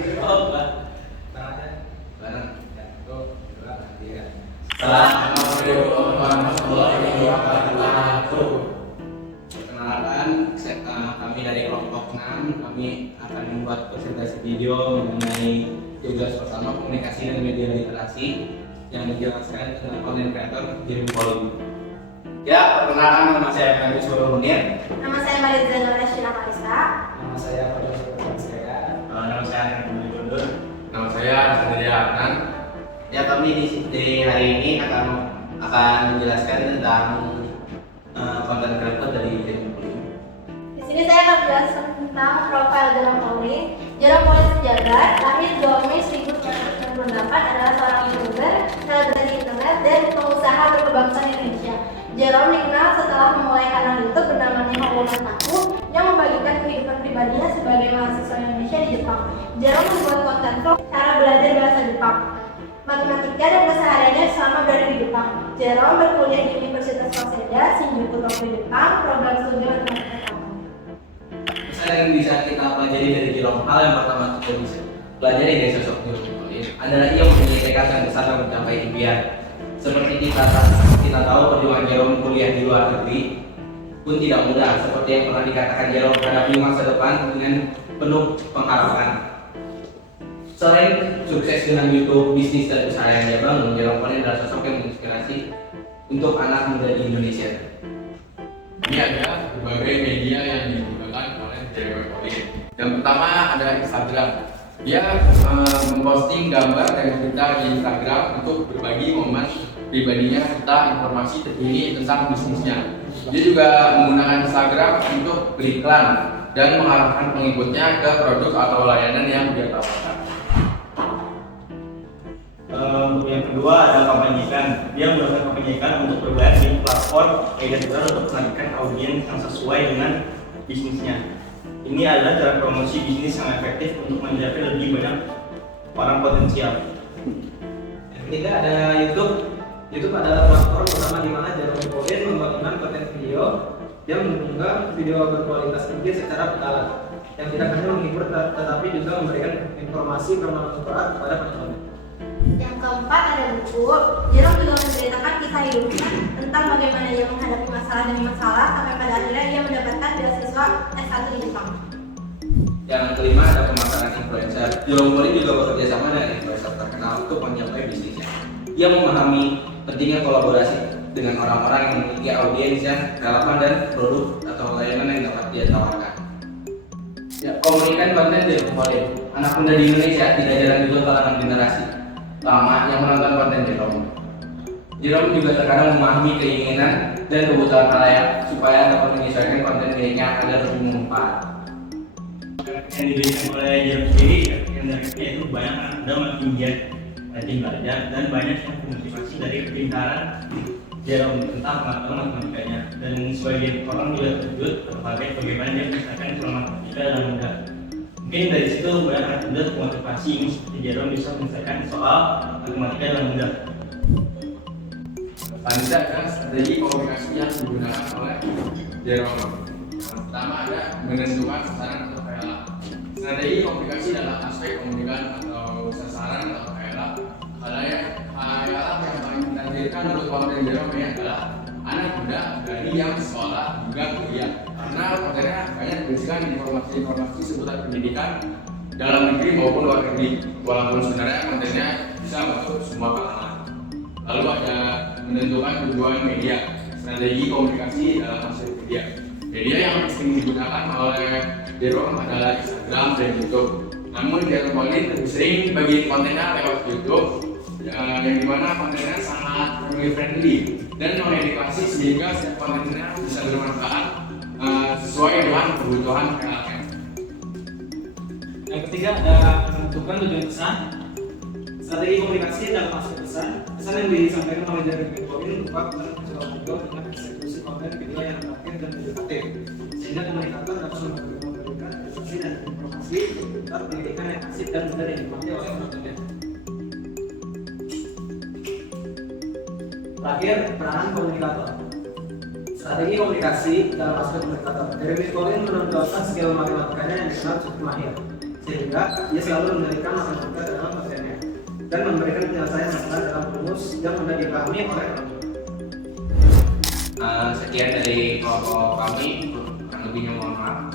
Oh, bareng. Ya, tuh, dua, tiga. Assalamualaikum warahmatullahi wabarakatuh. Perkenalkan, kami dari kelompok 6, kami akan membuat presentasi video mengenai tugas pertama komunikasi dan media literasi yang dijelaskan tentang konten kreator Jeremy Pauline. Ya, perkenalkan, nama saya Ferdi Suara Munir. Nama saya Maritza Nurashina Kalista. Nama saya Fadil Suara. Nama saya Henry Gundur. Nama saya Sandria Arnan. Ya, kami di hari ini akan menjelaskan tentang konten kreator dari Jeremy Pauline. Di sini saya akan menjelaskan tentang profil Jerome Pauline. Jerome Pauline Sejagat, lahir 2 Mei 1998, adalah seorang YouTuber, selebriti internet, dan pengusaha berkebangsaan Indonesia. Jerome dikenal setelah memulai kanal YouTube bernama Nihongo Mataku yang membagikan kehidupan pribadinya sebagai mahasiswa Indonesia di Jepang. Jerome membuat konten vlog cara belajar bahasa Jepang, matematika, dan kesehariannya selama berada di Jepang. Jerome berkuliah di Universitas Waseda, Shinjuku, Tokyo, Jepang, program studi matematika. Pesan yang bisa kita pelajari dari Jerome, hal yang pertama kita bisa pelajari dari sosok Jerome Pauline adalah ia mempunyai tekad yang besar dalam mencapai impian. Seperti kita tahu, perjuangan Jerome kuliah di luar negeri pun tidak mudah. Seperti yang pernah dikatakan Jerome, hadapi masa depan dengan penuh pengharapan. Selain sukses dengan YouTube, bisnis dan usaha yang dia bangun, Jerome Pauline adalah sosok yang menginspirasi untuk anak muda di Indonesia. Ini ada berbagai media yang digunakan oleh Jeremy Pauline. Yang pertama ada Instagram. Dia memposting gambar dan cerita di Instagram untuk berbagi momen pribadinya serta informasi terkini tentang bisnisnya. Dia juga menggunakan Instagram untuk beriklan dan mengarahkan pengikutnya ke produk atau layanan yang dia tawarkan. Untuk yang kedua ada kampanye iklan. Dia menggunakan kampanye iklan untuk berbayar di platform editorial untuk menargetkan audiens yang sesuai dengan bisnisnya. Ini adalah cara promosi bisnis yang efektif untuk menjangkau lebih banyak orang potensial. Yang ketiga ada YouTube. YouTube adalah platform pertama di mana Jerome Pauline membagikan konten video yang mengunggah video berkualitas tinggi secara berkala, yang tidak hanya menghibur tetapi juga memberikan informasi bermanfaat kepada penonton. Yang keempat ada buku. Jerome juga menceritakan kisah hidupnya tentang bagaimana ia menghadapi masalah demi masalah sampai pada akhirnya ia mendapatkan beasiswa S1 di Jepang. Yang kelima ada pemasaran influencer. Jerome Pauline juga bekerja sama dengan influencer terkenal untuk mencapai bisnisnya. Ia memahami pentingnya kolaborasi dengan orang-orang yang memiliki audiens yang relevan dan produk atau layanan yang dapat dia tawarkan. Ya, komunikan konten Jerome Pauline. Anak muda di Indonesia tidak jarang juga kalangan generasi lama yang menonton konten Jerome. Jerome juga terkadang memahami keinginan dan kebutuhan khalayak supaya dapat menyesuaikan konten miliknya agar lebih bermanfaat. Yang diberikan oleh Jerome sendiri yang dari itu banyak ada makin giat rajin belajar dan banyak yang memotivasi dari kepintaran Jerome tentang pengetahuan matematikanya, dan sebagian orang juga terkejut terkait bagaimana dia menyelesaikan soal matematika dalam mudah. Mungkin dari situ banyak anak muda termotivasi ingin seperti Jerome bisa menyelesaikan soal matematika dalam mudah. Selanjutnya adalah strategi komunikasi yang digunakan oleh Jerome. Yang pertama ada menentukan sasaran atau KLA. Strategi komunikasi dalam aspek komunikasi atau sasaran atau KLA. KLA yang paling ditargetkan untuk konten Jerome adalah anak muda dari yang sekolah juga kuliah, karena kontennya banyak berisikan informasi-informasi seputar pendidikan dalam negeri maupun luar negeri, walaupun sebenarnya kontennya bisa untuk semua kalangan. Lalu ada menentukan tujuan media. Strategi komunikasi dalam aspek media. Media yang sering digunakan oleh Jerome adalah Instagram dan YouTube. Namun Jerome Pauline lebih sering bagi kontennya lewat YouTube, yang dimana kontennya sangat family friendly dan mengedukasi sehingga setiap kontennya bisa bermanfaat sesuai dengan kebutuhan PLN. Yang ketiga ada menentukan tujuan pesan. Strategi komunikasi dalam aspek pesan. Pesan yang disampaikan oleh Jerome Pauline berupa konten video dengan eksekusi konten video yang terakhir dan edukatif, sehingga komunikator dapat memberikan edukasi dan informasi tentang pendidikan yang asik dan mudah dinikmati oleh penontonnya. Terakhir, peranan komunikator. Strategi komunikasi dalam aspek komunikator. Jerome Pauline menonjolkan skill matematikanya yang dikenal cukup mahir, sehingga dia selalu memberikan matematika dalam materinya dan memberikan penyelesaian masalah dalam rumus yang mudah dipahami oleh orang tua. Sekian dari kelompok kami, kurang lebihnya mohon maaf.